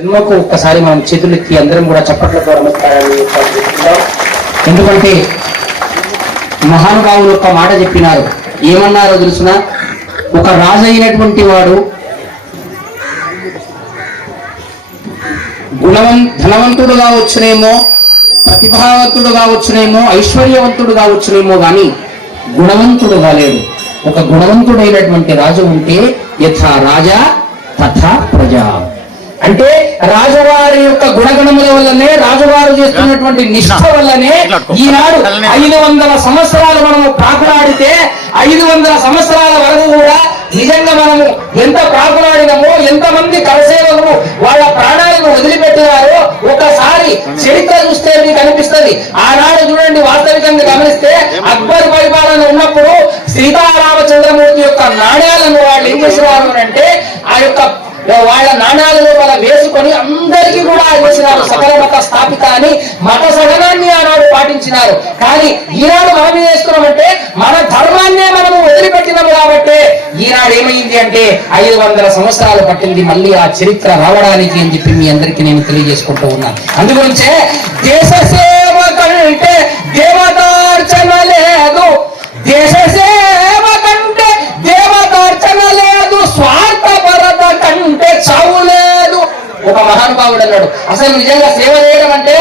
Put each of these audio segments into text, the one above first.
జన్మకు ఒక్కసారి మనం చేతులెత్తి అందరం కూడా చప్పట్లతో నమస్కారాన్ని ఎందుకంటే మహానుభావులు ఒక మాట చెప్పినారు. ఏమన్నారో తెలుసునా? ఒక రాజు అయినటువంటి వాడు ధనవంతుడు కావచ్చునేమో, ప్రతిభావంతుడు కావచ్చునేమో, ఐశ్వర్యవంతుడు కావచ్చునేమో, కానీ గుణవంతుడు కాలేడు. ఒక గుణవంతుడైనటువంటి రాజు ఉంటే యథా రాజా తథా ప్రజా. అంటే రాజువారి యొక్క గుణగణముల వల్లనే, రాజువారు చేస్తున్నటువంటి నిష్ఠ వల్లనే ఈనాడు 500 సంవత్సరాలు మనము ప్రాకులాడితే 500 సంవత్సరాల వరకు కూడా నిజంగా మనము ఎంత ప్రాకులాడినమో, ఎంతమంది కరసేవకులు వాళ్ళ ప్రాణాలను వదిలిపెట్టినారో ఒకసారి చరిత్ర చూస్తే మీకు అనిపిస్తుంది. ఆనాడు చూడండి, వాస్తవికంగా గమనిస్తే అక్బర్ పరిపాలన ఉన్నప్పుడు సీతారామచంద్రమూర్తి యొక్క నాణ్యాలను వాళ్ళు ఏం చేసేవారు అంటే ఆ యొక్క వాళ్ళ నాణ్యాల లోపల వేసుకొని అందరికీ కూడా చేసినారు. సకల మత స్థాపిత అని మత సహనాన్ని ఆనాడు పాటించినారు. కానీ ఈనాడు మనం ఏం చేస్తున్నామంటే మన ధర్మాన్నే మనము వదిలిపెట్టినాము. కాబట్టి ఈనాడు ఏమైంది అంటే 500 సంవత్సరాలు పట్టింది మళ్ళీ ఆ చరిత్ర రావడానికి అని చెప్పి మీ అందరికీ నేను తెలియజేసుకుంటూ ఉన్నాను. అందుగురించే దేశ సేవ కంటే దేవతార్చన లేదు, దేశ సేవ కంటే దేవతార్చన లేదు, స్వార్థపరత కంటే చావు లేదు. ఒక మహానుభావుడు అన్నాడు, అసలు నిజంగా సేవ చేయడం అంటే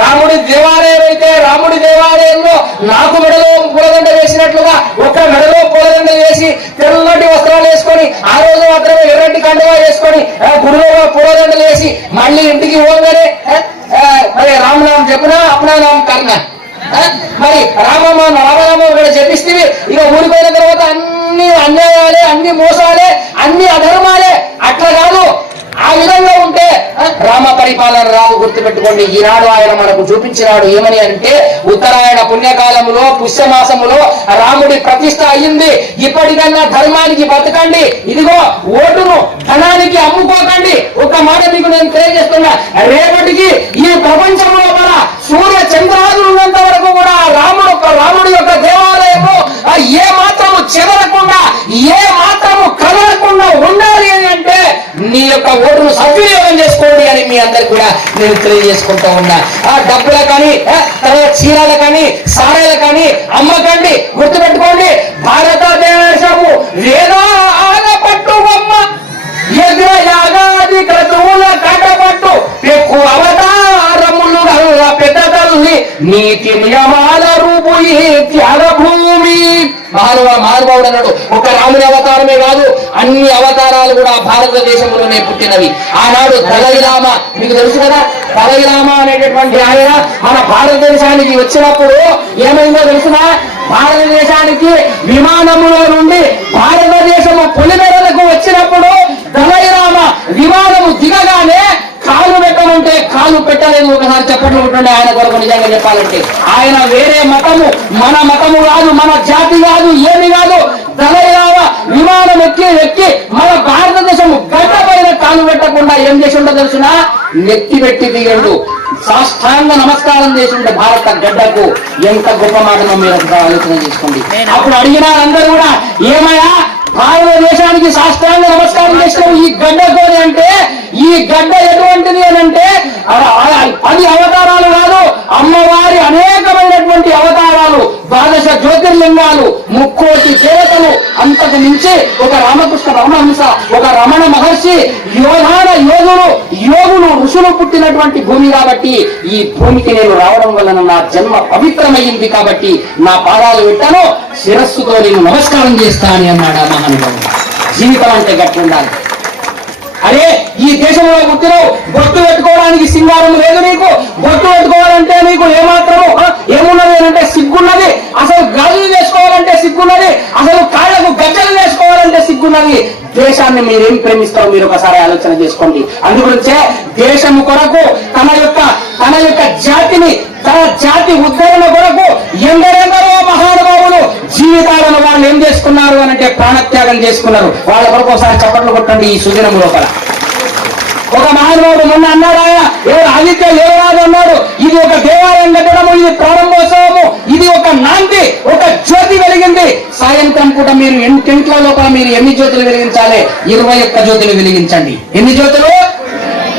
రాముడి దేవాలయం అయితే రాముడి దేవాలయంలో నాకు మెడలో పూలదండ వేసినట్లుగా ఒక మెడలో పూలదండ వేసి తెల్లటి వస్త్రాలు వేసుకొని ఆ రోజు మాత్రమే ఎర్రటి కండువా వేసుకొని గుడిలో పూలదండలు వేసి మళ్ళీ ఇంటికి పోగానే మరి రామనామం చెప్పినా అప్పుడా నామం కన్నా మరి రామనామ ఇక్కడ చెప్పిస్తే ఇక ఊరిపోయిన తర్వాత అన్ని అన్యాయాలే, అన్ని మోసాలే, అన్ని అధర్మాలే. అట్లా కాదు, ఆ విధంగా ఉంటే రామ పరిపాలన రాదు. గుర్తుపెట్టుకోండి, ఈనాడు ఆయన మనకు చూపించినాడు. ఏమని అంటే ఉత్తరాయణ పుణ్యకాలములో పుష్యమాసములో రాముడి ప్రతిష్ట అయ్యింది. ఇప్పటికన్నా ధర్మానికి బతకండి. ఇదిగో ఓటును ధనానికి అమ్ముకోకండి. ఒక మాట మీకు నేను తెలియజేస్తున్నా, రేపటికి ఈ ప్రపంచంలో మన సూర్య చంద్రాదులు ఉన్నంత వరకు కూడా రాముడి యొక్క దేవాలయము ఏ మాత్రము చెదరకుండా, ఏ మాత్రము కదలకుండా ఉండాలి అని అంటే నీ యొక్క ఓటును సద్వినియోగం చేసుకోండి అని మీ అందరికి కూడా నేను తెలియజేసుకుంటూ ఉన్నా. ఆ డబ్బుల కానీ, తర్వాత చీరల కానీ, సారాల కానీ అమ్మకండి. గుర్తుపెట్టుకోండి, భారతదేశము వేదాల పట్టుబొమ్మ, ఎగ్ర యాగాది క్రతువుల కటపట్టు, ఎక్కువ అవతారములు గల పెద్ద తల్లి, నీతి నియమాల రూపు ఈ త్యాగ భూమి. మహానుభావుడు అన్నాడు, ఒక రాముని అవతారమే కాదు, అన్ని అవతారాలు కూడా భారతదేశంలోనే పుట్టినవి. ఆనాడు దలైలామ, మీకు తెలుసు కదా, దలైలామ అనేటటువంటి ఆయన మన భారతదేశానికి వచ్చినప్పుడు ఏమైందో తెలుసునా? భారతదేశానికి విమానములో నుండి భారతదేశము పొలిమేరలకు వచ్చినప్పుడు దలైలామ విమానము దిగగానే కాలు పెట్టమంటే కాలు పెట్టలేదు. ఒకసారి చెప్పట్లు కొట్టండి ఆయన కొరకు. నిజంగా చెప్పాలంటే ఆయన వేరే మతము, మన మతము కాదు, మన జాతి కాదు, ఏమి కాదు. దలైలామ విమానం ఎక్కి మన భారతదేశము గడ్డ పైన కాలు పెట్టకుండా ఏం చేసి ఉండో తెలుసునా? నెత్తి పెట్టి దిగండు, సాష్టాంగ నమస్కారం చేసిండే భారత గడ్డకు. ఎంత గొప్ప మాటనో మీరు ఆలోచన చేసుకోండి. అప్పుడు అడిగినారు అందరూ కూడా, ఏమయ్యా భారతదేశానికి సాష్టాంగ నమస్కారం చేసిన ఈ గడ్డకు అంటే ఈ గడ్డ ఎటువంటిది అని అంటే 10 అవతారాలు కాదు, అమ్మవారి అనేకమైనటువంటి అవతారాలు, 12 జ్యోతిర్లింగాలు, 30 దేవతలు, అంతకు మించి ఒక రామకృష్ణ పరమహంస, ఒక రమణ మహర్షి, యోగులు ఋషులు పుట్టినటువంటి భూమి. కాబట్టి ఈ భూమికి నేను రావడం వలన నా జన్మ పవిత్రమైంది. కాబట్టి నా పాదాలు పెట్టాను, శిరస్సుతో నేను నమస్కారం చేస్తానని అన్నాడు ఆ మహానుభావుడు. జీవితం అంటే గట్టి ఉండాలి. అరే ఈ దేశంలో పుట్టినవు, బొట్టు పెట్టుకోవడానికి సింగారం లేదు నీకు. బొట్టు పెట్టుకోవాలంటే నీకు ఏమాత్రము ఏమున్నది అంటే సిగ్గున్నది. అసలు గాజులు వేసుకోవాలంటే సిగ్గున్నది. అసలు కాళ్ళకు గజ్జలు వేసుకోవాలంటే సిగ్గున్నది. దేశాన్ని మీరేం ప్రేమిస్తారో మీరు ఒకసారి ఆలోచన చేసుకోండి. అందుగురించే దేశము కొరకు తన యొక్క జాతిని, తన జాతి ఉద్ధరణ కొరకు ఎందరెందరో మహానుభావులు జీవితాలను వాళ్ళు ఏం చేసుకున్నారు అని అంటే ప్రాణత్యాగం చేసుకున్నారు. వాళ్ళ కొరకు ఒకసారి చప్పట్లు కొట్టండి ఈ సుదినం లోపల. ఒక మహానుభావుడు మొన్న అన్నాడు, ఆయన ఎవరు ఆదిత్య లేవరాదు అన్నాడు. ఇది ఒక దేవాలయం కట్టడము, ఇది ప్రారంభోత్సవము, ఇది ఒక నాంది, ఒక జ్యోతి వెలిగింది. సాయంత్రం పూట మీరు ఇంట్లో లోపల మీరు ఎన్ని జ్యోతులు వెలిగించాలి? 21 జ్యోతులు వెలిగించండి. ఎన్ని జ్యోతులు?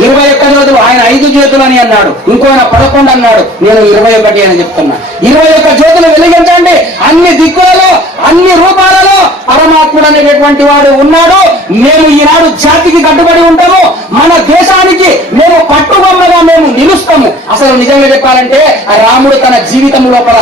21 జ్యోతులు, ఆయన 5 జ్యోతులు అని అన్నాడు, ఇంకో ఆయన 11 అన్నాడు, నేను 21 అని చెప్తున్నా. 21 జ్యోతులు వెలిగించండి. అన్ని దిక్కులలో అన్ని రూపాలలో పరమాత్ముడు అనేటటువంటి వాడు ఉన్నాడు. మేము ఈనాడు జాతికి కట్టుబడి ఉంటాము, మన దేశానికి మేము పట్టుబొమ్మగా మేము నిలుస్తాము. అసలు నిజంగా చెప్పాలంటే రాముడు తన జీవితం లోపల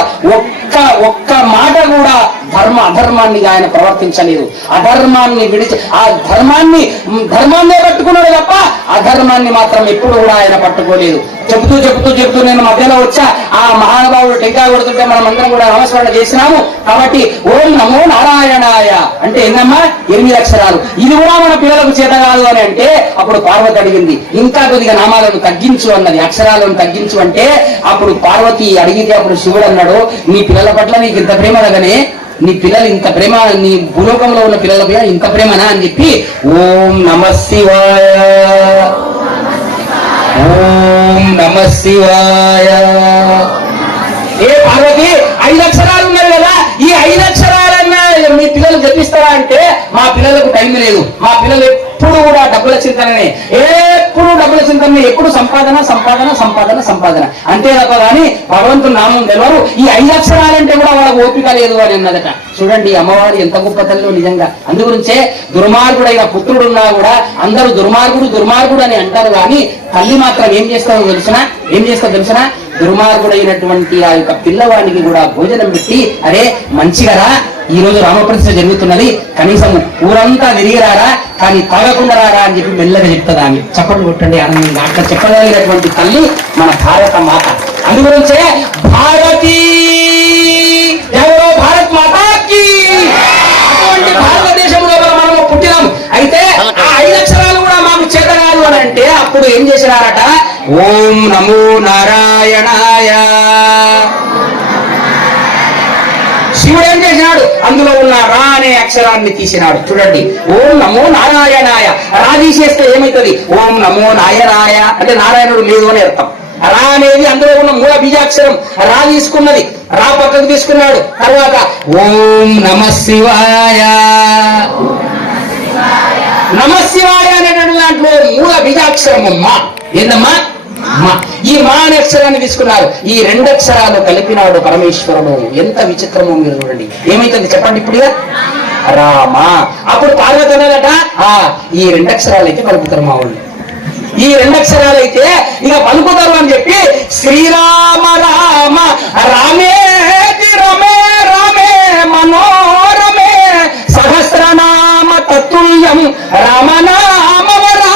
ఒక్క మాట కూడా అధర్మాన్ని ఆయన ప్రవర్తించలేదు. అధర్మాన్ని విడిచి ఆ ధర్మాన్నే పట్టుకున్నాడు తప్ప అధర్మాన్ని మాత్రం ఎప్పుడు కూడా ఆయన పట్టుకోలేదు. చెబుతూ నేను మధ్యలో వచ్చా, ఆ మహానుభావుడు టెంకాయ కొడుతుంటే మనం అందరం కూడా నమస్కరణ చేసినాము. కాబట్టి ఓం నమో నారాయణాయ అంటే ఏందమ్మా 8 అక్షరాలు. ఇది కూడా మన పిల్లలకు చేత కాదు అని అంటే అప్పుడు పార్వతి అడిగింది, ఇంకా కొద్దిగా నామాలను తగ్గించు అన్నది, అక్షరాలను తగ్గించు అంటే అప్పుడు పార్వతి అడిగితే అప్పుడు శివుడు అన్నాడు, నీ పిల్లల పట్ల నీకు ఇంత ప్రేమ అనగానే నీ పిల్లలు ఇంత ప్రేమ, నీ భూలోకంలో ఉన్న పిల్లల పైన ఇంత ప్రేమనా అని చెప్పి ఓం నమః శివాయ ఓం నమః శివాయ. ఏ పార్వతి 5 అక్షరాలు ఉన్నాయి కదా, ఈ 5 అక్షరాలన్నా మీ పిల్లలు జపిస్తారా అంటే మా పిల్లలకు టైం లేదు, మా పిల్లలు ఎప్పుడు కూడా డబ్బుల చింతననే, ఎప్పుడు డబ్బుల చింతనే, ఎప్పుడు సంపాదన అంతే తప్ప కానీ భగవంతుని నామం తెలియరు. ఈ 5 అక్షరాలంటే కూడా వాళ్ళకు ఓపిక లేదు అని అన్నదట. చూడండి అమ్మవారు ఎంత గొప్ప తల్లి నిజంగా. అందుగురించే దుర్మార్గుడైన పుత్రుడున్నా కూడా అందరూ దుర్మార్గుడు అని అంటారు, కానీ తల్లి మాత్రం ఏం చేస్తుందో తెలిసినా దుర్మార్గుడైనటువంటి ఆ యొక్క పిల్లవాడికి కూడా భోజనం పెట్టి, అరే మంచిగా రా, ఈ రోజు రామప్రతిష్ఠ జరుగుతున్నది, కనీసం ఊరంతా తిరిగిరారా కానీ తాగకుండా రారా అని చెప్పి మెల్లగా చెప్తుందా అని చప్పట్లు కొట్టండి ఆనందంగా. అట్లా చెప్పగలిగినటువంటి తల్లి మన భారత మాత. అందుగురించే భారతీ ఎవరో భారత్ మాతాకి, అటువంటి భారతదేశంలో మనము పుట్టినాం. అయితే ఆ 5 అక్షరాలు కూడా మాకు చేతగాదు అని అంటే అప్పుడు ఏం చేసినారట, ఓం నమో నారాయణాయ. శివుడు ఏం చేసినాడు, అందులో ఉన్న రా అనే అక్షరాన్ని తీసినాడు. చూడండి, ఓం నమో నారాయణాయ, రా తీసేస్తే ఏమైతుంది, ఓం నమో నారాయణాయ అంటే నారాయణుడు లేదు అని అర్థం. రా అనేది అందులో ఉన్న మూల బీజాక్షరం, రా తీసుకున్నది, రా పక్కకు తీసుకున్నాడు. తర్వాత ఓం నమః శివాయ. నమః శివాయ అనేటువంటి దాంట్లో మూల బీజాక్షరం మా ఏందమ్మా మా. ఈ మా అనే అక్షరాన్ని తీసుకున్నారు, ఈ 2 అక్షరాలు కలిపినాడు పరమేశ్వరుడు. ఎంత విచిత్రమో మీరు చూడండి. ఏమైతుంది చెప్పండి ఇప్పుడు, రామ. అప్పుడు పార్వతి అన్నదట, ఈ 2 అక్షరాలు అయితే కలుపుతారు మా వాళ్ళు, ఈ 2 అక్షరాలు అయితే ఇక పలుకుతారు అని చెప్పి శ్రీరామ రామ రామే రమే రామే మనోరమే సహస్రనామ తత్తుల్యం రామనామవరాననే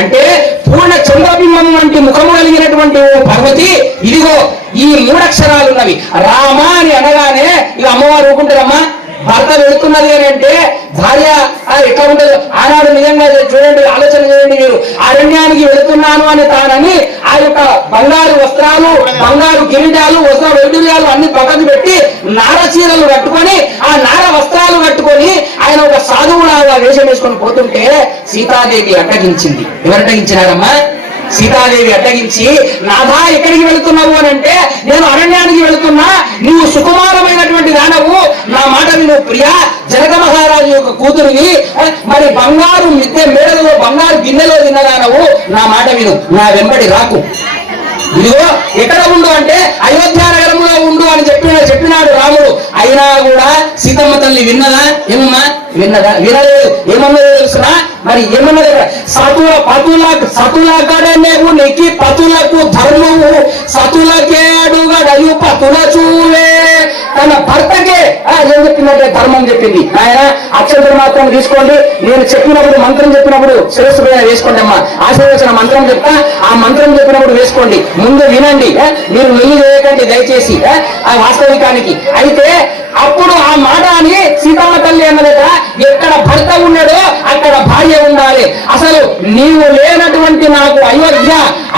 అంటే పూర్ణ చంద్రబింబం వంటి ముఖము కలిగినటువంటి ఓ పార్వతి, ఇదిగో ఈ 3 అక్షరాలు ఉన్నవి. రామ అని అనగానే ఇక అమ్మవారు ఊరుకుంటారమ్మా. భర్త వెళుతున్నది అని అంటే భార్య ఎట్లా ఉండదు. ఆనాడు నిజంగా చూడండి, ఆలోచన చేయండి మీరు. అరణ్యానికి వెళుతున్నాను అని తానని ఆ యొక్క బంగారు వస్త్రాలు, బంగారు కిరీటాలు, వస్త్ర వైడూర్యాలు అన్ని పక్కకు పెట్టి నార చీరలు కట్టుకొని, ఆ నార వస్త్రాలు కట్టుకొని ఆయన ఒక సాధువులాగా వేషం వేసుకొని పోతుంటే సీతాదేవి అడ్డగించింది. ఎవరు అడ్డగించినారమ్మా? సీతాదేవి అడ్డగించి, నాథా ఎక్కడికి వెళుతున్నావు అని అంటే నేను అరణ్యానికి వెళుతున్నా, నీవు సుకుమారమైనటువంటి దానవు, నా మాట విను ప్రియా, జనక మహారాజు యొక్క కూతురుని, మరి బంగారు మిద్దె మేడలో బంగారు గిన్నెలో తిన్నదానవు, నా మాట విను, నా వెంబడి రాకు. ఇదిగో ఎక్కడ ఉండు అంటే అయోధ్య నగరంలో ఉండు అని చెప్పినాడు రాముడు. అయినా కూడా సీతమ్మ తల్లి విన్నదా? ఏమమ్మా విన్నదా? వినలేదు. ఏమన్నదో తెలుసునా? మరి ఏమన్నది, సతుల గడనేవు నెక్కి పతులకు ధర్మము సతులకేడుగడయు పతుల చూలే. తన భర్తకే ఏం చెప్పిందంటే ధర్మం చెప్పింది. ఆయన అక్షంతలు మాత్రం తీసుకోండి, నేను చెప్పినప్పుడు మంత్రం చెప్పినప్పుడు శిరస్సు పైన వేసుకోండి అమ్మా. ఆశీర్వచన మంత్రం చెప్తా, ఆ మంత్రం చెప్పినప్పుడు వేసుకోండి. ముందు వినండి, మీరు నెయ్యి చేయకండి దయచేసి ఆ వాస్తవికానికి. అయితే అప్పుడు ఆ మాట అని సీతమ్మ తల్లి అన్నదట, ఎక్కడ భర్త ఉన్నాడో అక్కడ భార్య ఉండాలి. అసలు నీవు లేనటువంటి నాకు అయోధ్య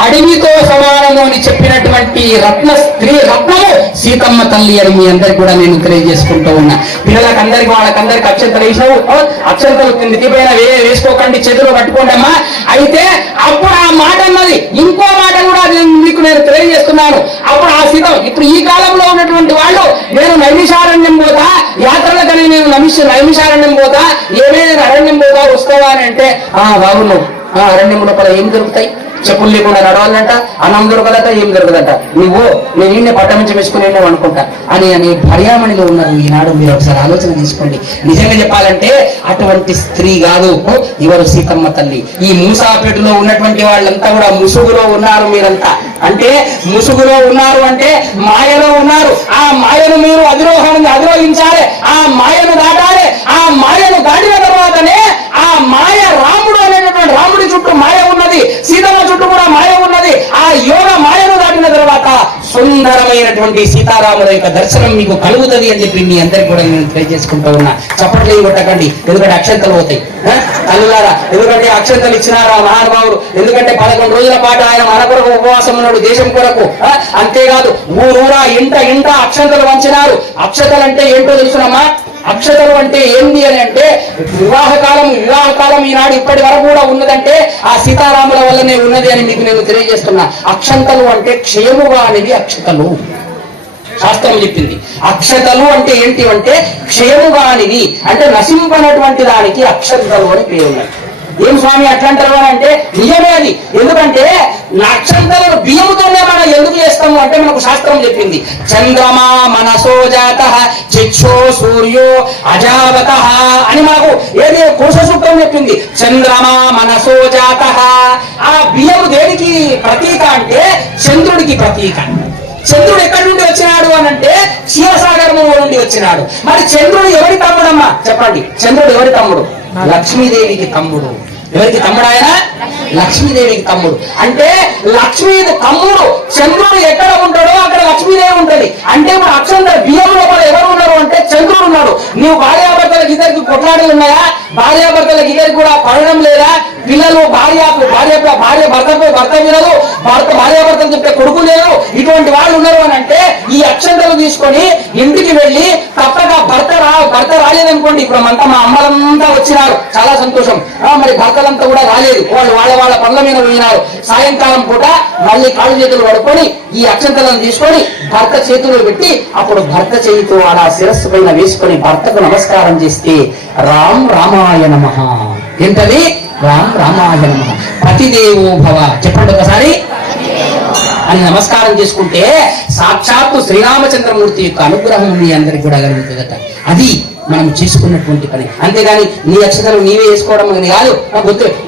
అడవితో సమానము అని చెప్పినటువంటి స్త్రీ రత్నము సీతమ్మ తల్లి అని మీ అందరికి కూడా నేను తెలియజేసుకుంటూ ఉన్నా. పిల్లలకు అందరికి వాళ్ళకందరికి అక్షంతలు వేసినావు, అక్షంతలు నెత్తిపైన వేసుకోకండి, చేతులు కట్టుకోండి అమ్మా. అయితే అప్పుడు ఆ మాట అన్నది ఇంకో మాట కూడా మీకు నేను తెలియజేస్తున్నాను. అప్పుడు ఆ సీతం ఇప్పుడు ఈ కాలంలో ఉన్నటువంటి వాళ్ళు, నేను నైమిషారణ్యం పోతా, యాత్రలకని నేను నైమిషారణ్యం పోతా, ఏమైనా అరణ్యం పోతా వస్తావా అని అంటే బాబు నువ్వు అరణ్యం లోపల ఏం దొరుకుతాయి? చెప్పులు లేకుండా నడవాలంట, అన్నం దొరకదట, ఏం దొరకదట. నేను ఈయన పట్టమించి వేసుకుని అనుకుంటా అని భర్యామణిలో ఉన్నారు ఈనాడు. మీరు ఒకసారి ఆలోచన తీసుకోండి. నిజంగా చెప్పాలంటే అటువంటి స్త్రీ కాదు ఇవరు సీతమ్మ తల్లి. ఈ మూసాపేటలో ఉన్నటువంటి వాళ్ళంతా కూడా ముసుగులో ఉన్నారు. మీరంతా అంటే ముసుగులో ఉన్నారు అంటే మాయలో ఉన్నారు. ఆ మాయను మీరు అధిరోహించాలి, ఆ మాయను దాటాలి. ఆ మాయను దాటిన తర్వాతనే ఆ మాయ రాముడు అనేటటువంటి రాముడి చుట్టూ మాయ ఉన్నది, సీతమ్మ చుట్టూ కూడా మాయ ఉన్నది. ఆ యోగ మాయను దాటిన తర్వాత సుందరమైనటువంటి సీతారాముల యొక్క దర్శనం మీకు కలుగుతుంది అని చెప్పి మీ అందరికి కూడా నేను తెలియజేసుకుంటూ ఉన్నా. చప్పట్లు కొట్టకండి, ఎందుకంటే అక్షంతలు పోతాయి తల్లులారా. ఎందుకంటే అక్షంతలు ఇచ్చినారు ఆ మహానుభావుడు. ఎందుకంటే 11 రోజుల పాటు ఆయన మన కొరకు ఉపవాసం ఉన్నాడు, దేశం కొరకు. అంతేకాదు ఊరూరా ఇంట అక్షంతలు వంచినారు. అక్షతలు అంటే ఏంటో తెలుసునమ్మా? అక్షతలు అంటే ఏంది అని అంటే వివాహ కాలం ఈనాడు ఇప్పటి వరకు కూడా ఉన్నదంటే ఆ సీతారాముల వల్లనే ఉన్నది అని మీకు నేను తెలియజేస్తున్నా. అక్షంతలు అంటే క్షేముగా అనేది అక్షతలు శాస్త్రం చెప్పింది. అక్షతలు అంటే ఏంటి అంటే క్షేముగా అనేది అంటే నశింపనటువంటి దానికి అక్షంతలు అని పేరు ఉన్నది. ఏం స్వామి అట్లా అంటారు అని అంటే నిజమే అది. ఎందుకంటే అక్షంతలను బియ్యముతోనే మనం ఎందుకు చేస్తాము అంటే మనకు శాస్త్రం చెప్పింది. చంద్రమా మనసో జాత చక్షో సూర్యో అజావత అని మనకు ఏది పురుష సూక్తం చెప్పింది. చంద్రమా మనసో జాత. ఆ బియ్యము దేనికి ప్రతీక అంటే చంద్రుడికి ప్రతీక. చంద్రుడు ఎక్కడి నుండి వచ్చినాడు అని అంటే క్షీరసాగరము నుండి వచ్చినాడు. మరి చంద్రుడు ఎవరి తమ్ముడమ్మా చెప్పండి? చంద్రుడు ఎవరి తమ్ముడు? లక్ష్మీదేవికి తమ్ముడు. ఎవరికి తమ్ముడు ఆయన? లక్ష్మీదేవికి తమ్ముడు. అంటే లక్ష్మీ తమ్ముడు చంద్రుడు ఎక్కడ ఉంటాడో అక్కడ లక్ష్మీదేవి ఉంటది. అంటే ఇప్పుడు అక్షంతర బియ్యం లోపల ఎవరు ఉన్నారు అంటే చంద్రుడు ఉన్నాడు. నీవు భార్యాభర్తలకు ఇద్దరికి కొట్లాటలు ఉన్నాయా? భార్యాభర్తలకు ఇద్దరికి కూడా పడడం లేదా? పిల్లలు భార్య భర్త వినదు, భార్యాభర్తలు చెప్తే కొడుకు లేదు. ఇటువంటి వాళ్ళు ఉన్నారు అని అంటే ఈ అక్షంతలు తీసుకొని ఇంటికి వెళ్ళి తప్పక భర్త రాలేదనుకోండి. ఇప్పుడు మా అమ్మలంతా వచ్చినారు, చాలా సంతోషం. మరి భర్తలంతా కూడా రాలేదు, వాళ్ళు వాళ్ళ పనుల మీద పోయినారు. సాయంకాలం పూట మళ్ళీ కాళ్ళు చేతులు పడుకొని ఈ అక్షంతలను తీసుకొని భర్త చేతిలో పెట్టి అప్పుడు భర్త చేతితో అలా శిరస్సు పైన వేసుకొని భర్తకు నమస్కారం చేస్తే రామాయ నమః. ఏంటది? రామాయ నమః. పతిదేవో భవ చెప్పండి ఒకసారి అని నమస్కారం చేసుకుంటే సాక్షాత్తు శ్రీరామచంద్రమూర్తి యొక్క అనుగ్రహం మీ అందరికి కూడా కలుగుతుందట. అది మనం చేసుకున్నటువంటి పని. అంతేగాని నీ అక్షతలు నీవే వేసుకోవడం అని కాదు.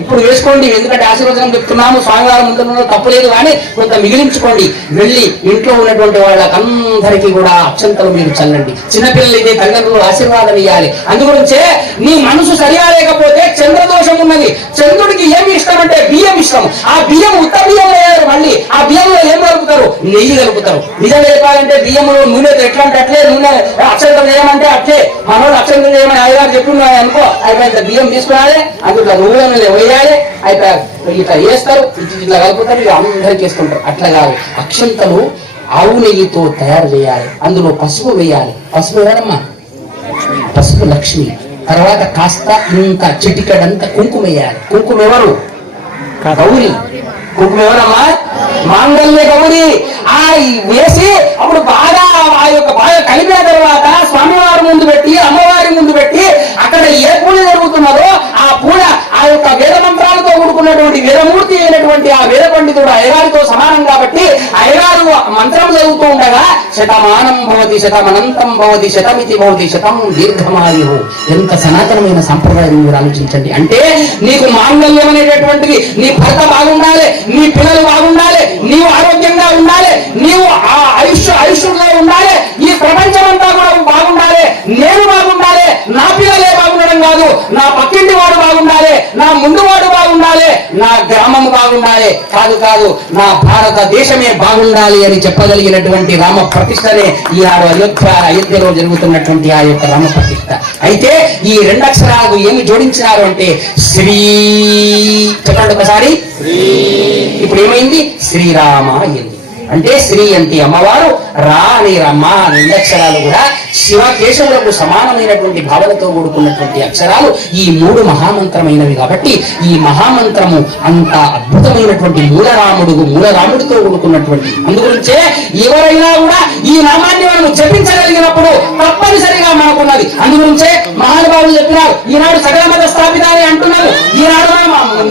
ఇప్పుడు వేసుకోండి, ఎందుకంటే ఆశీర్వచనం చెప్తున్నాము, స్వామివారం ముందు తప్పులేదు, కానీ కొంత మిగిలించుకోండి. వెళ్ళి ఇంట్లో ఉన్నటువంటి వాళ్ళకందరికీ కూడా అక్షంతలు మీరు చల్లండి. చిన్నపిల్లలు అయితే తల్లిదండ్రులు ఆశీర్వాదం ఇవ్వాలి. అందుగురించే నీ మనసు సరిగా లేకపోతే చంద్రదోషం ఉన్నది. చంద్రుడికి ఏమి ఇష్టం అంటే బియ్యం ఇష్టం. ఆ బియ్యం ఉత్త బియ్యం వేయాలి. మళ్ళీ ఆ బియ్యంలో ఏం కలుపుతారు? నెయ్యి కలుపుతారు. నిజంగా చెప్పాలంటే బియ్యంలో నూనె ఎట్లా అంటే అట్లే, నూనె అక్షంతలు చేయమంటే అట్లే. మనోడు అక్షంతలు చేయమని అయ్యగారు చెప్తున్నాయి అనుకో, అయిపోయింది బియ్యం తీసుకురాలి, అందులో నూనె వేయాలి, అయిపోయి ఇట్లా వేస్తారు, ఇట్లా కలుపుతారు, ఇక అందరికి వేసుకుంటారు. అట్లా కాదు. అక్షంతలు ఆవు నెయ్యితో తయారు చేయాలి, అందులో పసుపు వేయాలి. పసుపు ఎవరమ్మా? పసుపు లక్ష్మి. తర్వాత కాస్త ఇంకా చిటికడంతా కుంకుమ వేయాలి. కుంకుమ ఎవరు? గౌరి. కుంకుమ ఎవరమ్మా? మాంగళ్య గౌరి. ఆ వేసి అప్పుడు బాగా కలిపిన తర్వాత స్వామివారి ముందు పెట్టి అమ్మవారి ముందు పెట్టి అక్కడ ఏ పూజ జరుగుతున్నదో ఆ పూజ ఆ యొక్క వేద మంత్రాలతో కూడుకున్నటువంటి వేదమూర్తి అయినటువంటి ఆ వేద పండితుడు అయ్యగారితో సమానం కాబట్టి అయ్యగారు మంత్రం చదువుతూ ఉండగా శతమానం భవతి శతమనంతం భవతి శతమితి భవతి శతం దీర్ఘమాయు. ఎంత సనాతనమైన సంప్రదాయం మీరు ఆలోచించండి. అంటే నీకు మాంగళ్యం అనేటటువంటిది, నీ భర్త బాగుండాలి, నీ పిల్లలు బాగుండాలి, నీవు ఆరోగ్యంగా ఉండాలి, నీవు ఆయుష్గా ఉండాలి, ఈ ప్రపంచం అంతా కూడా బాగుండాలి, నేను బాగుండాలి, నా పిల్లలే బాగుండడం కాదు, నా పక్కింటి వాడు బాగుండాలి, నా ముందు వాడు బాగుండాలి, నా గ్రామం బాగుండాలి, కాదు నా భారతదేశమే బాగుండాలి అని చెప్పగలిగినటువంటి రామ ప్రతిష్టనే ఈనాడు అయోధ్యలో జరుగుతున్నటువంటి ఆ యొక్క రామ ప్రతిష్ట. అయితే ఈ 2 అక్షరాలకు ఏమి జోడించినారు అంటే శ్రీ. చెప్పండి ఒకసారి. ఇప్పుడు ఏమైంది? శ్రీరామ అయింది. అంటే శ్రీ అంటే అమ్మవారు, రా అనే రమ్మ 2 అక్షరాలు కూడా శివకేశవులకు సమానమైనటువంటి భావనతో కూడుకున్నటువంటి అక్షరాలు. ఈ 3 మహామంత్రమైనవి కాబట్టి ఈ మహామంత్రము అంత అద్భుతమైనటువంటి మూలరాముడితో కూడుకున్నటువంటి. అందుగురించే ఎవరైనా కూడా ఈ నామాన్ని మనం జపించగలిగినప్పుడు తప్పనిసరిగా మనకున్నది. అందుగురించే మహానుభావులు చెప్పినారు, ఈనాడు సకల మత స్థాపిత అని అంటున్నారు. ఈనాడు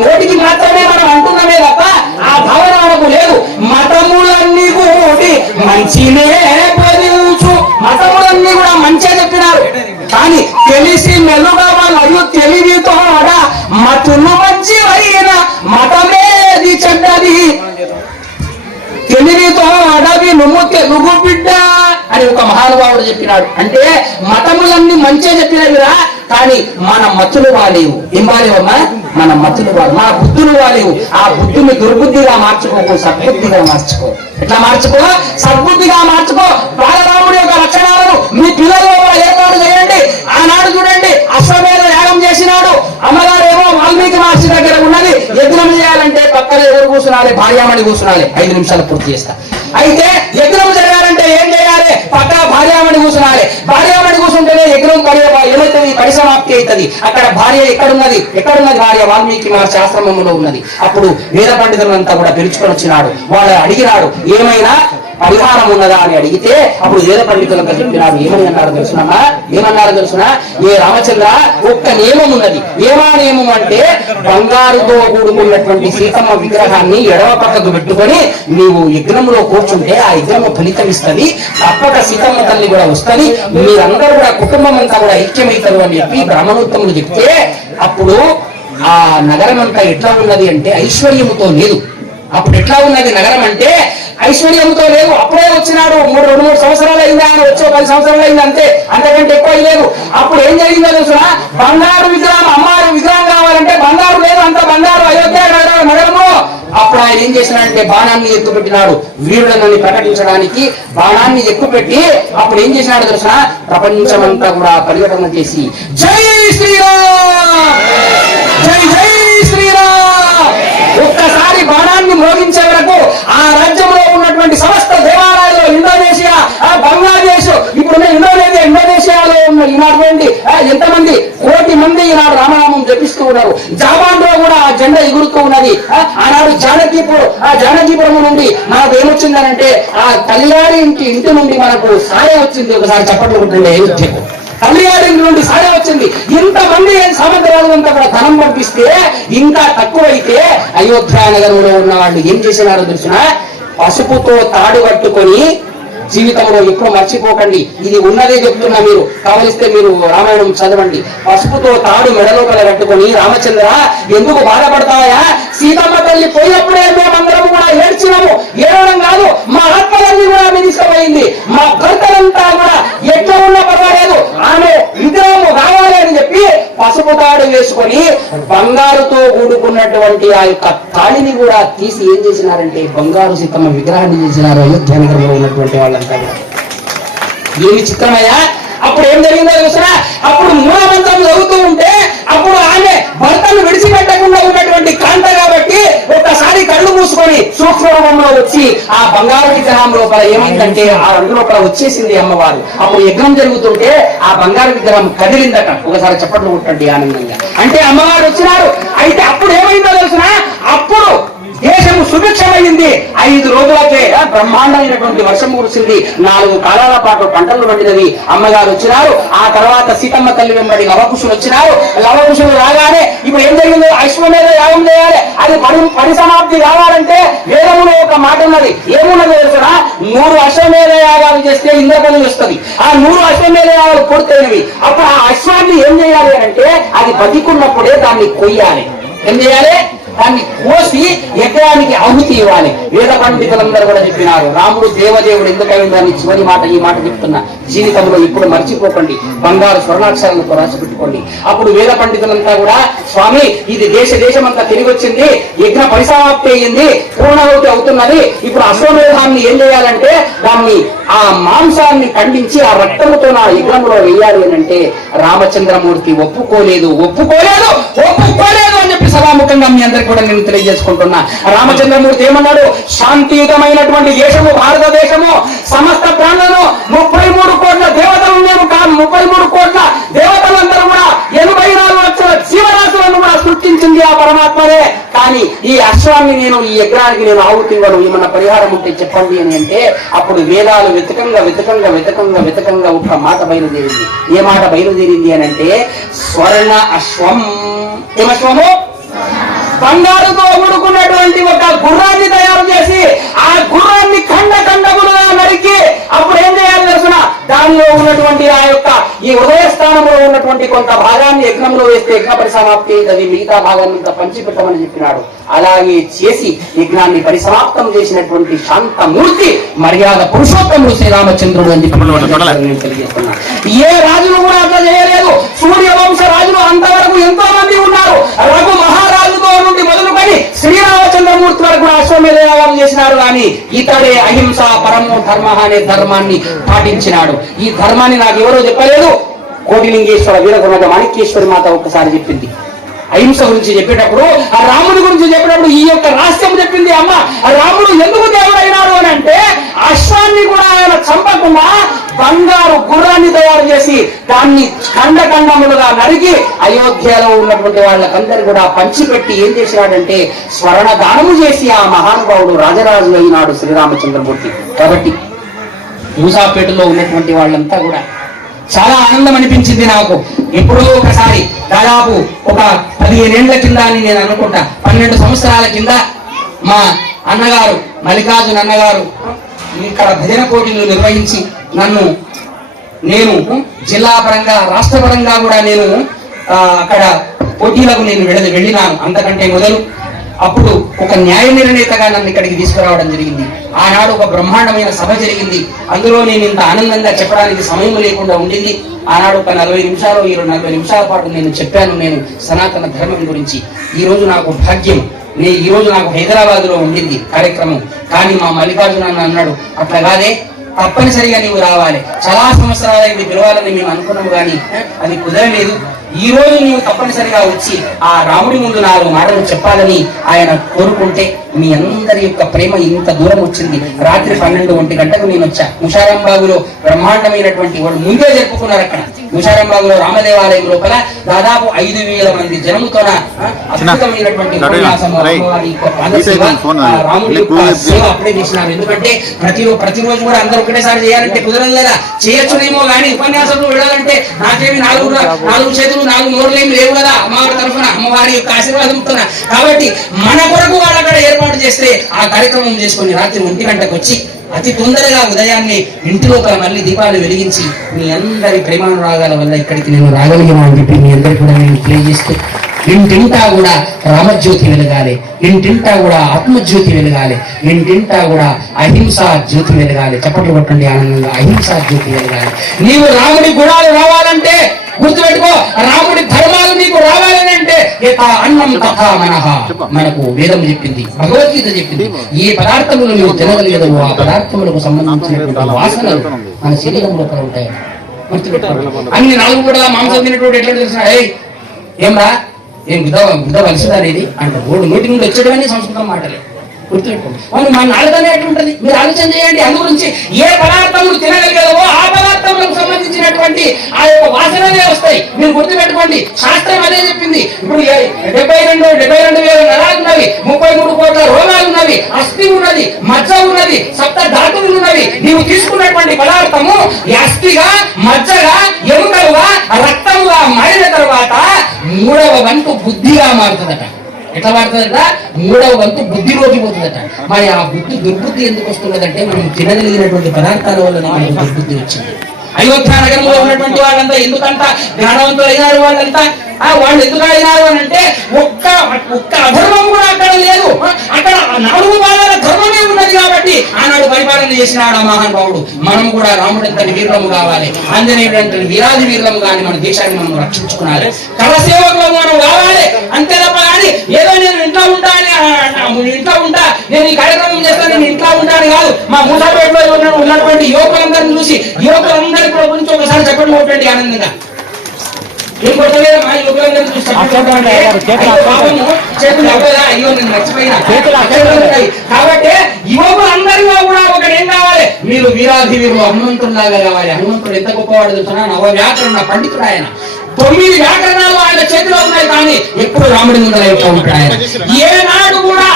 నోటికి మాత్రమే మనం అంటున్నామే తప్ప ఆ భావన మనకు లేదు. మతములన్నీ కూడి మంచినే బోధించు, మతములన్నీ కూడా మంచిగా చెప్పినారు. కానీ తెలిసి మెలుగవలయు తెలివితో మతులు మంచి అయిన మతమేది చెడ్డది, తెలివితో అడవి నువ్వు తెలుగు బిడ్డ అని ఒక మహానుభావుడు చెప్పినాడు. అంటే మతములన్నీ మంచిగా చెప్పినవిరా, కానీ మన మతులు వాలేవు. ఏం వాలేవమ్మా? మన మతులు వాళ్ళు, మన బుద్ధులు వాలేవు. ఆ బుద్ధిని దుర్బుద్ధిగా మార్చుకోకు, సద్బుద్ధిగా మార్చుకో. ఎట్లా మార్చుకో? సద్బుద్ధిగా మార్చుకో. బాలరాముడి యొక్క లక్షణాలను మీ పిల్లల్లో ఏర్పాటు చేయండి. ఆనాడు చూడండి, అశ్వమేధ యాగం చేసినాడు. అమ్మగారు ఏమో వాల్మీకి మహర్షి దగ్గర ఉన్నది. యజ్ఞం చేయాలంటే పక్కన ఎవరు కూర్చున్నాలి? భార్యామణి కూర్చున్నాలి. 5 నిమిషాలు పూర్తి చేస్తా. అయితే యజ్ఞం జరగాలంటే ఏం చేయాలి? పక్క భార్యామణి కూర్చున్నాలి. భార్యామణి కూర్చుంటేనే యజ్ఞం ఏమవుతుంది? పరిసమాప్తి అవుతుంది. అక్కడ భార్య ఎక్కడున్నది? భార్య వాల్మీకి మహర్షి ఆశ్రమంలో ఉన్నది. అప్పుడు వేద పండితులంతా కూడా పిలుచుకొని వచ్చినాడు. వాళ్ళు అడిగినాడు, ఏమైనా పరిహారం ఉన్నదా అని అడిగితే అప్పుడు వేద పండితులంతా చెప్పినారు. ఏమన్నారో తెలుసునా? ఏ రామచంద్ర, ఒక్క నియమం ఉన్నది. ఏమా నియమం అంటే, బంగారుతో కూడుకున్నటువంటి సీతమ్మ విగ్రహాన్ని ఎడవ పక్కకు పెట్టుకొని నీవు యజ్ఞంలో కూర్చుంటే ఆ యజ్ఞము ఫలితం ఇస్తుంది. తప్పక సీతమ్మ తల్లి కూడా వస్తుంది. మీరందరూ కూడా కుటుంబం అంతా కూడా ఐక్యమవుతారు అని చెప్పి బ్రాహ్మణోత్తములు చెప్తే, అప్పుడు ఆ నగరం అంతా ఎట్లా ఉన్నది అంటే ఐశ్వర్యముతో లేదు. అప్పుడు ఎట్లా ఉన్నది నగరం అంటే ఐశ్వర్యంతో లేదు. అప్పుడే వచ్చినాడు, 2-3 సంవత్సరాలు అయింది. ఆయన వచ్చే 10 సంవత్సరాలు అయింది అంతే, అంతకంటే ఎక్కువ లేదు. అప్పుడు ఏం జరిగిందో తెలుసునా? బంగారు విగ్రహం, అమ్మారు విగ్రహం కావాలంటే బంగారు లేదు, అంత బంగారు అయోధ్య నగరము. అప్పుడు ఆయన ఏం చేసినాడంటే బాణాన్ని ఎక్కుపెట్టినాడు. వీరుడనని ప్రకటించడానికి బాణాన్ని ఎక్కుపెట్టి అప్పుడు ఏం చేసినాడు తెలుసునా? ప్రపంచమంతా కూడా పర్యటన చేసి జై శ్రీరామ్, జై జై శ్రీరామ్ ఒక్కసారి బాణాన్ని మోగించే వరకు ఆ రాజ్యంలో ఉన్నటువంటి సమస్త దేవాలయాలు, ఇండోనేషియా, బంగ్లాదేశ్, ఇప్పుడు ఇండోనేషియాలో ఉన్నటువంటి ఎంతమంది 1 కోటి మంది ఈనాడు రామనామం జపిస్తూ ఉన్నారు. జాపాన్ లో కూడా ఆ జెండా ఎగురుతూ ఉన్నది. ఆనాడు జానకీపురం నుండి మనకు ఏమొచ్చిందనంటే ఆ తల్లిగారి ఇంటి నుండి మనకు సాయం వచ్చింది. ఒకసారి చప్పట్లు కొట్టండి. అయోధ్యకు తల్లిగారి నుండి సాయం వచ్చింది. ఇంతమంది సామంతరాజులంతా కూడా ధనం పంపిస్తే ఇంకా తక్కువైతే అయోధ్య నగరంలో ఉన్న వాళ్ళు ఏం చేసినారో తెలిసిన, పసుపుతో తాడు కట్టుకొని, జీవితంలో ఎప్పుడు మర్చిపోకండి, ఇది ఉన్నదే చెప్తున్నా, మీరు కావలిస్తే మీరు రామాయణం చదవండి. పసుపుతో తాడు మెడలోపల కట్టుకొని, రామచంద్ర ఎందుకు బాధపడతాయా? సీతమ్మ తల్లి పోయినప్పుడే మేమందరం కూడా ఏడ్చినాము. ఏడవడం కాదు, మా ఆత్మలన్నీ కూడా తీసుకుపోయింది. మా భర్తలంతా కూడా ఎట్లా ఉన్నా పర్వాలేదు, ఆమె విగ్రహము కావాలి అని చెప్పి పసుపు తాడు వేసుకొని బంగారుతో కూడుకున్నటువంటి ఆ యొక్క తాళిని కూడా తీసి ఏం చేసినారంటే బంగారు సీతమ్మ విగ్రహాన్ని చేసినారు అయోధ్య నగరంలో ఉన్నటువంటి వాళ్ళంతా కూడా. ఏమి చిత్రమయ్యా! అప్పుడు ఏం జరిగిందో తెలుసునా? అప్పుడు మూలమంత్రం చదువుతూ ఉంటే అప్పుడు ఆమె భర్తను విడిచిపెట్టకుండా ఉన్నటువంటి కాంత కాబట్టి ఒక్కసారి కళ్ళు మూసుకొని సూక్ష్మ రూపంలో వచ్చి ఆ బంగారు విగ్రహం లోపల ఏమైందంటే ఆ అందులోపల వచ్చేసింది అమ్మవారు. అప్పుడు యజ్ఞం జరుగుతుంటే ఆ బంగారు విగ్రహం కదిలిందట. ఒకసారి చప్పట్లు కొట్టండి ఆనందంగా. అంటే అమ్మవారు వచ్చినారు. అయితే అప్పుడు ఏమైందో తెలుసునా? అప్పుడు దేశము సుభిక్షమైంది. 5 రోజులకే బ్రహ్మాండమైనటువంటి వర్షం కురిసింది. 4 కాలాల పాటు పంటలు పండినవి. అమ్మగారు వచ్చినారు. ఆ తర్వాత సీతమ్మ తల్లి వెంబడి లవకుశులు వచ్చినారు. లవకుశులు రాగానే ఇప్పుడు ఏం జరిగిందో, అశ్వమేధ యాగం చేయాలి. అది పరిసమాప్తి కావాలంటే వేదములో ఒక మాట ఉన్నది. ఏమున్నది తెలుసునా? 100 అశ్వమేధ యాగాలు చేస్తే ఇంద్రపదవి వస్తుంది. ఆ 100 అశ్వమేధ యాగాలు పూర్తయినవి. అప్పుడు ఆ అశ్వాన్ని ఏం చేయాలి అంటే అది బతికున్నప్పుడే దాన్ని కొయ్యాలి. ఏం చేయాలి? దాన్ని కోసి యజ్ఞానికి ఆహుతి ఇవ్వాలి. వేద పండితులందరూ కూడా చెప్పినారు. రాముడు దేవదేవుడు ఎందుకైందని చివరి మాట ఈ మాట చెప్తున్నా. జీవితంలో ఇప్పుడు మర్చిపోకండి, బంగారు స్వర్ణాక్షరాలతో రాసి పెట్టుకోండి. అప్పుడు వేద పండితులంతా కూడా, స్వామి ఇది దేశమంతా తిరిగి వచ్చింది, యజ్ఞ పరిసమాప్తి అయ్యింది, పూర్ణాహుతి అవుతున్నది. ఇప్పుడు అశ్వమేధాన్ని ఏం చేయాలంటే దాన్ని ఆ మాంసాన్ని ఖండించి ఆ రక్తముతో నా యజ్ఞంలో వేయాలి అని అంటే రామచంద్రమూర్తి ఒప్పుకోలేదు అని చెప్పి సభాముఖంగా మీ అందరికి కూడా నేను తెలియజేసుకుంటున్నా. రామచంద్రమూర్తి ఏమన్నాడు? శాంతియుతమైనటువంటి దేశము భారతదేశము, సమస్త ప్రాణులను 33 కోట్ల దేవతలు మేము 33 కోట్ల దేవతలందరూ కూడా 84 లక్షల జీవరాశులను కూడా సృష్టించింది ఆ పరమాత్మనే. కానీ ఈ అశ్వాన్ని ఈ యజ్ఞానికి నేను ఆహుతి ఇవ్వను, ఏమన్నా పరిహారం ఉంటే చెప్పండి అని అంటే అప్పుడు వేదాలు వెతకంగా ఒక మాట బయలుదేరింది. ఏ మాట బయలుదేరింది అని అంటే స్వర్ణ అశ్వం. ఏమశ్వము? బంగారుతో కూడుకున్నటువంటి ఒక గుర్రాన్ని తయారు చేసి ఆ గుర్రాన్ని ఖండములుగా నరికి అప్పుడు ఏం చేయాలి తెలుసిన, దానిలో ఉన్నటువంటి ఆ యొక్క ఈ ఉదయ స్థానంలో ఉన్నటువంటి కొంత భాగాన్ని యజ్ఞంలో వేస్తే యజ్ఞ పరిసమాప్తి అది, మిగతా భాగాన్ని ఇంకా పంచిపెట్టమని చెప్పినాడు. అలాగే చేసి యజ్ఞాన్ని పరిసమాప్తం చేసినటువంటి శాంతమూర్తి మర్యాద పురుషోత్తముడు శ్రీరామచంద్రుడు అని చెప్పి తెలియజేస్తున్నా. ఏ రాజులు కూడా అట్లా చేయలేదు. సూర్యవంశ రాజులు అంతవరకు ఎంతో మంది ఉన్నారు. రఘు మహారాజుతో నుండి మొదలుకొని శ్రీరామచంద్రమూర్తి వరకు అశ్వమేధ యాగాలు చేసినారు. కానీ ఇతడే అహింస పరమో ధర్మ అనే ధర్మాన్ని పాటించినాడు. ఈ ధర్మాన్ని నాకు ఎవరో చెప్పలేదు. కోటిలింగేశ్వర వీరగుణగ మాణిక్యేశ్వరి మాత ఒక్కసారి చెప్పింది. అహింస గురించి చెప్పేటప్పుడు, ఆ రాముడి గురించి చెప్పేటప్పుడు ఈ యొక్క రహస్యం చెప్పింది. అమ్మ, ఆ రాముడు ఎందుకు దేవుడైనాడు అని అంటే, అశ్వాన్ని కూడా ఆయన చంపకుండా బంగారు గుర్రాన్ని తయారు చేసి దాన్ని ఖండములుగా నరికి అయోధ్యలో ఉన్నటువంటి వాళ్ళకందరూ కూడా పంచిపెట్టి ఏం చేసినాడంటే స్వర్ణ దానము చేసి ఆ మహానుభావుడు రాజరాజు అయినాడు శ్రీరామచంద్రమూర్తి. కాబట్టి మూసాపేటలో ఉన్నటువంటి వాళ్ళంతా కూడా చాలా ఆనందం అనిపించింది నాకు. ఎప్పుడో ఒకసారి దాదాపు ఒక 15 ఏళ్ల కింద అని నేను అనుకుంటా, 12 సంవత్సరాల కింద మా అన్నగారు మల్లికార్జున అన్నగారు ఇక్కడ భజన పోటీలు నిర్వహించి నేను జిల్లా పరంగా రాష్ట్ర పరంగా కూడా నేను అక్కడ పోటీలకు నేను వెళ్ళినాను. అంతకంటే మొదలు అప్పుడు ఒక న్యాయ నిర్ణేతగా నన్ను ఇక్కడికి తీసుకురావడం జరిగింది. ఆనాడు ఒక బ్రహ్మాండమైన సభ జరిగింది. అందులో నేను ఇంత ఆనందంగా చెప్పడానికి సమయం లేకుండా ఉండింది. ఆనాడు ఒక 40 నిమిషాలు 40 నిమిషాల పాటు నేను చెప్పాను నేను సనాతన ధర్మం గురించి. ఈ రోజు నాకు భాగ్యం, ఈ రోజు నాకు హైదరాబాద్ లో ఉండింది కార్యక్రమం. కానీ మా మల్లికార్జున అన్నాడు, అట్లా కాదే, తప్పనిసరిగా నీవు రావాలి. చాలా సంవత్సరాల ఇది పిలవాలని మేము అనుకున్నాము, కానీ అది కుదరలేదు. ఈ రోజు నీవు తప్పనిసరిగా వచ్చి ఆ రాముడి ముందు 4 మాటలు చెప్పాలని ఆయన కోరుకుంటే మీ అందరి యొక్క ప్రేమ ఇంత దూరం వచ్చింది. రాత్రి 12 గంటకు నేను వచ్చా. ముషారంబాగులో బ్రహ్మాండమైనటువంటి వాడు ముందే జరుపుకున్నారు. అక్కడ ముషారంబాగులో రామదేవాలయం లోపల దాదాపు 5,000 మంది జనముతోన అద్భుతమైనటువంటి రాముడి యొక్క సేవ అప్పుడే చేసినారు. ఎందుకంటే ప్రతిరోజు కూడా అందరూ ఒకటేసారి చేయాలంటే కుదరదు కదా. చేయొచ్చునేమో కానీ ఉపన్యాసంలో వెళ్ళాలంటే నాకేమి 4 చేతులు 4 నోరులేమి లేవు కదా అమ్మవారి తరఫున, అమ్మవారి యొక్క ఆశీర్వాదంతో. కాబట్టి మన కొరకు వాళ్ళు అక్కడ ఏర్పాటు చేస్తే ఆ కార్యక్రమం చేసుకుని రాత్రి 1 గంటకు వచ్చి అతి తొందరగా ఉదయాన్నే ఇంటి లోపల మళ్ళీ దీపాలు వెలిగించి మీ అందరి ప్రేమానురాగాల వల్ల ఇక్కడికి నేను రాగలిగాను అని చెప్పి మీ అందరికీ కూడా నేను తెలియజేస్తూ, ఇంటింటా కూడా రామజ్యోతి వెలగాలి, ఇంటింటా కూడా ఆత్మజ్యోతి వెలగాలి, ఇంటింటా కూడా అహింసా జ్యోతి వెలగాలి. చప్పట్లు కొట్టండి ఆనందంగా. అహింసా జ్యోతి వెలగాలి. నీవు రాముడి గుణాలు రావాలంటే గుర్తుపెట్టుకో, రాముడి ధర్మాలు నీకు రావాలని అంటే అన్నం తథా మనః మనకు వేదం చెప్పింది, భగవద్గీత చెప్పింది. ఏ పదార్థములు నువ్వు తినగలిగేదో ఆ పదార్థములకు సంబంధించినటువంటి వాసనలు మన శరీరంలో ఉంటాయి. గుర్తుపెట్టుకోవాలి. అన్ని 4 కూడా మాంసం తినేటువంటి ఎట్లా తెలిసిన ఏం బుద్ధ వలసదా అనేది అంటే నోటి నుండి వచ్చేటవన్నీ సంస్కృతం మాటలే. గుర్తుపెట్టుకోండి. మన నాలుగనే ఎట్లుంటది మీరు ఆలోచన చేయండి. అందు గురించి ఏ పదార్థములు తినగలిగేవో ఆ పదార్థములకు సంబంధించినటువంటి ఆ యొక్క వాసనలే వస్తాయి. మీరు గుర్తుపెట్టుకోండి. శాస్త్రం అదే చెప్పింది. ఇప్పుడు 72,000 నరాలు ఉన్నవి, 33 కోట్ల రోగాలు ఉన్నవి, అస్థి ఉన్నది, మజ్జ ఉన్నది, 7 ధాతువులు ఉన్నవి. నీవు తీసుకున్నటువంటి పదార్థము అస్థిగా, మజ్జగా, ఎముకలుగా, రక్తముగా మారిన తర్వాత 3వ వంతు బుద్ధిగా మారుతుందట. ఎట్లా మారుతుందట? 3వ వంతు బుద్ధిలోకి పోతుందట. మరి ఆ బుద్ధి దుర్బుద్ధి ఎందుకు వస్తున్నదంటే మనం తినగలిగినటువంటి పదార్థాల వల్ల మనకు దుర్బుద్ధి వచ్చింది. అయోధ్య నగరంలో ఉన్నటువంటి వాళ్ళంతా ఎందుకంత జ్ఞానవంతులు అయినారు. వాళ్ళంతా వాళ్ళు ఎందుకు అయినారు అని అంటే ఒక్క అధర్మం కూడా అక్కడ లేదు. అక్కడ 4 భాగాల ధర్మమే ఉన్నది. కాబట్టి ఆనాడు పరిపాలన చేసినాడు ఆ మహానుభావుడు. మనం కూడా రాముడంతటి వీరులము కావాలి, ఆంజనేయుడంతటి వీరాది వీరులము కానీ మన దేశాన్ని మనం రక్షించుకున్నాలి, కరసేవకులము మనం కావాలి. అంతే తప్ప కానీ ఏదో నేను ఇంట్లో ఉంటా నేను ఈ కార్యక్రమం చేస్తాను, నేను ఇంట్లో ఉంటాను కాదు. మా మూసాపేటలో ఉన్నటువంటి యువకులందరినీ చూసి యువకులందరి కూడా గురించి ఒకసారి చెప్పడం ఒకటి ఆనందంగా ఏం కొట్టలేదా మా యువకులందరినీ చూసి కాబట్టి యువకులందరిలో కూడా ఒకటి ఏం కావాలి, మీరు వీరాధి వీరులు హనుమంతుడిలాగా కావాలి. హనుమంతుడు ఎంత గొప్పవాడు చూసినా నవవ్యాకరణ పండితుడు ఆయన. 9 వ్యాకరణాలు ఆయన చేతిలో ఉన్నాయి, కానీ ఎప్పుడు రాముడి ముందర అయిపో ఉంటాడు ఆయన. ఏనాడు కూడా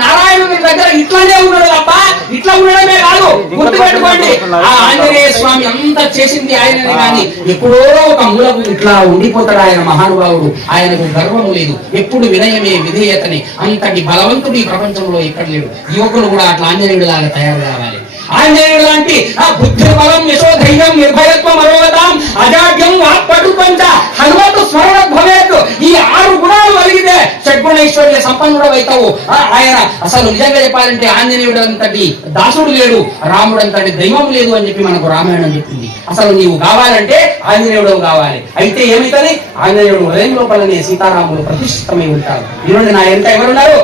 నారాయణుడి దగ్గర ఇట్లానే ఉన్నాడు తప్ప ఇట్లా ఉండడమే కాదు. గుర్తుపెట్టుకోండి, ఆ ఆంజనేయ స్వామి అంతా చేసింది ఆయననే, కానీ ఎప్పుడో ఒక మూలకు ఇట్లా ఉండిపోతాడు ఆయన మహానుభావుడు. ఆయనకు గర్వము లేదు, ఎప్పుడు వినయమే విధేయతని. అంతటి బలవంతుడు ఈ ప్రపంచంలో ఎక్కడ లేడు. యువకులు కూడా అట్లా ఆంజనేయుడు లాగా తయారు కావాలి. ఆంజనేయుడు లాంటి ఆ బుద్ధి బలం యశోధైర్యం నిర్భయత్వం అరోగతాం అజాడ్యం వాక్పటుపంచ హనుమతు స్మరణ భవేత్. ఈ 6 గుణాలు కలిగితే షడ్గుణైశ్వర్య సంపన్నుడు అవుతావు. ఆయన అసలు నిజంగా చెప్పాలంటే ఆంజనేయుడు అంతటి దాసుడు లేడు, రాముడు అంతటి దైవం లేదు అని చెప్పి మనకు రామాయణం చెప్పింది. అసలు నీవు కావాలంటే ఆంజనేయుడు కావాలి. అయితే ఏమైతుంది, ఆంజనేయుడు హృదయం లోపలనే సీతారాములు ప్రతిష్ఠితమై ఉంటారు. ఈరోజు నా ఎంత ఎవరున్నారు?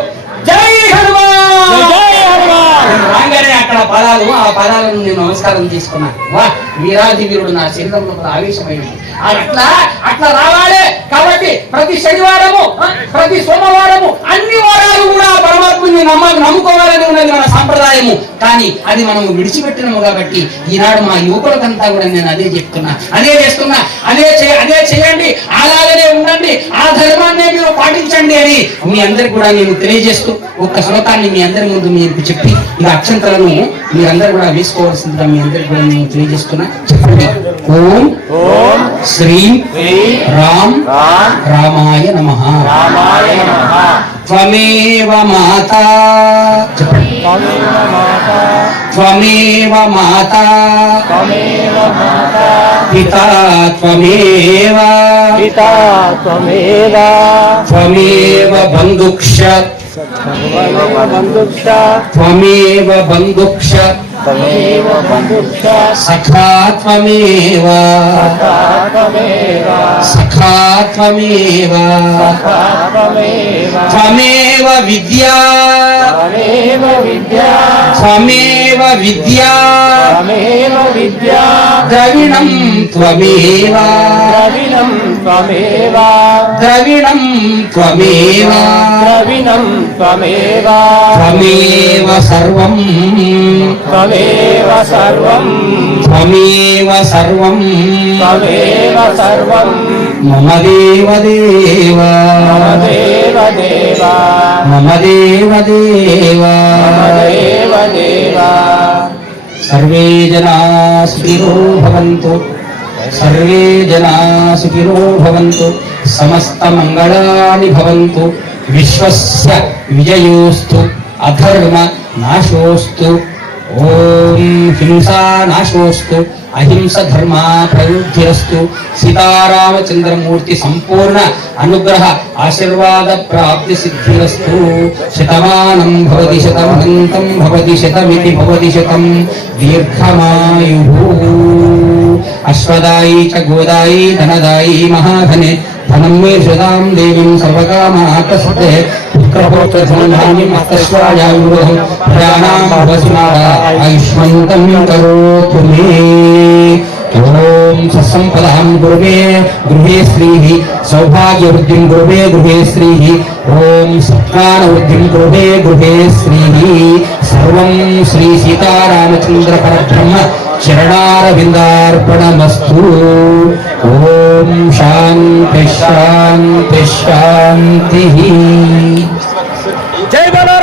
జై హనుమాన్. రాగానే అక్కడ పదాలు, ఆ పదాలను నేను నమస్కారం తీసుకున్నాను. వా వీరాజి వీరుడు నా శరీరంలో ఆవేశమైంది. అట్లా అట్లా రావాలి. కాబట్టి ప్రతి శనివారము, ప్రతి సోమవారము, అన్ని వారాలు కూడా పరమాత్మని నమ్ముకోవాలని ఉన్నది మన సాంప్రదాయము. కానీ అది మనము విడిచిపెట్టినాము. కాబట్టి ఈనాడు మా యువకులకంతా కూడా నేను అదే చెప్తున్నా, అదే చేస్తున్నా, అదే చేయండి, అలాగనే ఉండండి, ఆ ధర్మాన్ని మీరు పాటించండి అని మీ అందరికి కూడా నేను తెలియజేస్తూ ఒక్క శ్లోకాన్ని మీ అందరి ముందు మీకు చెప్పి ఈ అక్షంతలను మీరందరూ కూడా వేసుకోవాల్సిందిగా మీ అందరికి కూడా నేను తెలియజేస్తున్నా. చెప్పండి. ఓం శ్రీం రామ్ రామాయ నమః. త్వమేవ మాతా. చెప్పండి. త్వమేవ మాతా పితా త్వమేవ త్వమేవ బంధుక్ష త్వమేవ బంధుక్ష సఖా త్వమేవ సఖా త్వమేవ త్వమేవ విద్యా త్వమేవ విద్యా ద్రవిణం త్వమేవ ద్రవిణం త్వమేవ త్వమేవ సర్వం త్వమేవ సర్వం మమ దేవ దేవ మమ దేవ దేవ. సర్వే జనా సుఖినో భవంతు, సర్వే జనా సుఖినో భవంతు, సమస్త మంగళాని భవంతు, విశ్వస్య విజయోస్తు, అధర్మ నాశోస్తు, ఓం హింసా నాశోస్తు, అహింస ధర్మ ప్రయుద్ధిరస్తు. సీతారామచంద్రమూర్తి సంపూర్ణ అనుగ్రహ ఆశీర్వాద ప్రాప్తి సిద్ధిరస్తు. శతమానం భవతి శతమనంతం భవతి శతమితి భవతి శతం దీర్ఘమాయుః. అశ్వదాయి చ గోదాయి ధనదాయి మహాధనే ధనం మే శతాం దేవీం సర్వకామార్థసిద్ధే ఆయుష్మంతం కరోతు మే. ఓం సత్సంపదాం గురువే గృహే శ్రీః సౌభాగ్యవృద్ధిం గురువే గృహే శ్రీః. ఓం సత్కారవృద్ధిం గురువే గృహే శ్రీః. సర్వం శ్రీ సీతారామచంద్ర పరబ్రహ్మ చరణారవిందార్పణమస్తు. ఓం శాంతి శాంతి శాంతి. జై బలో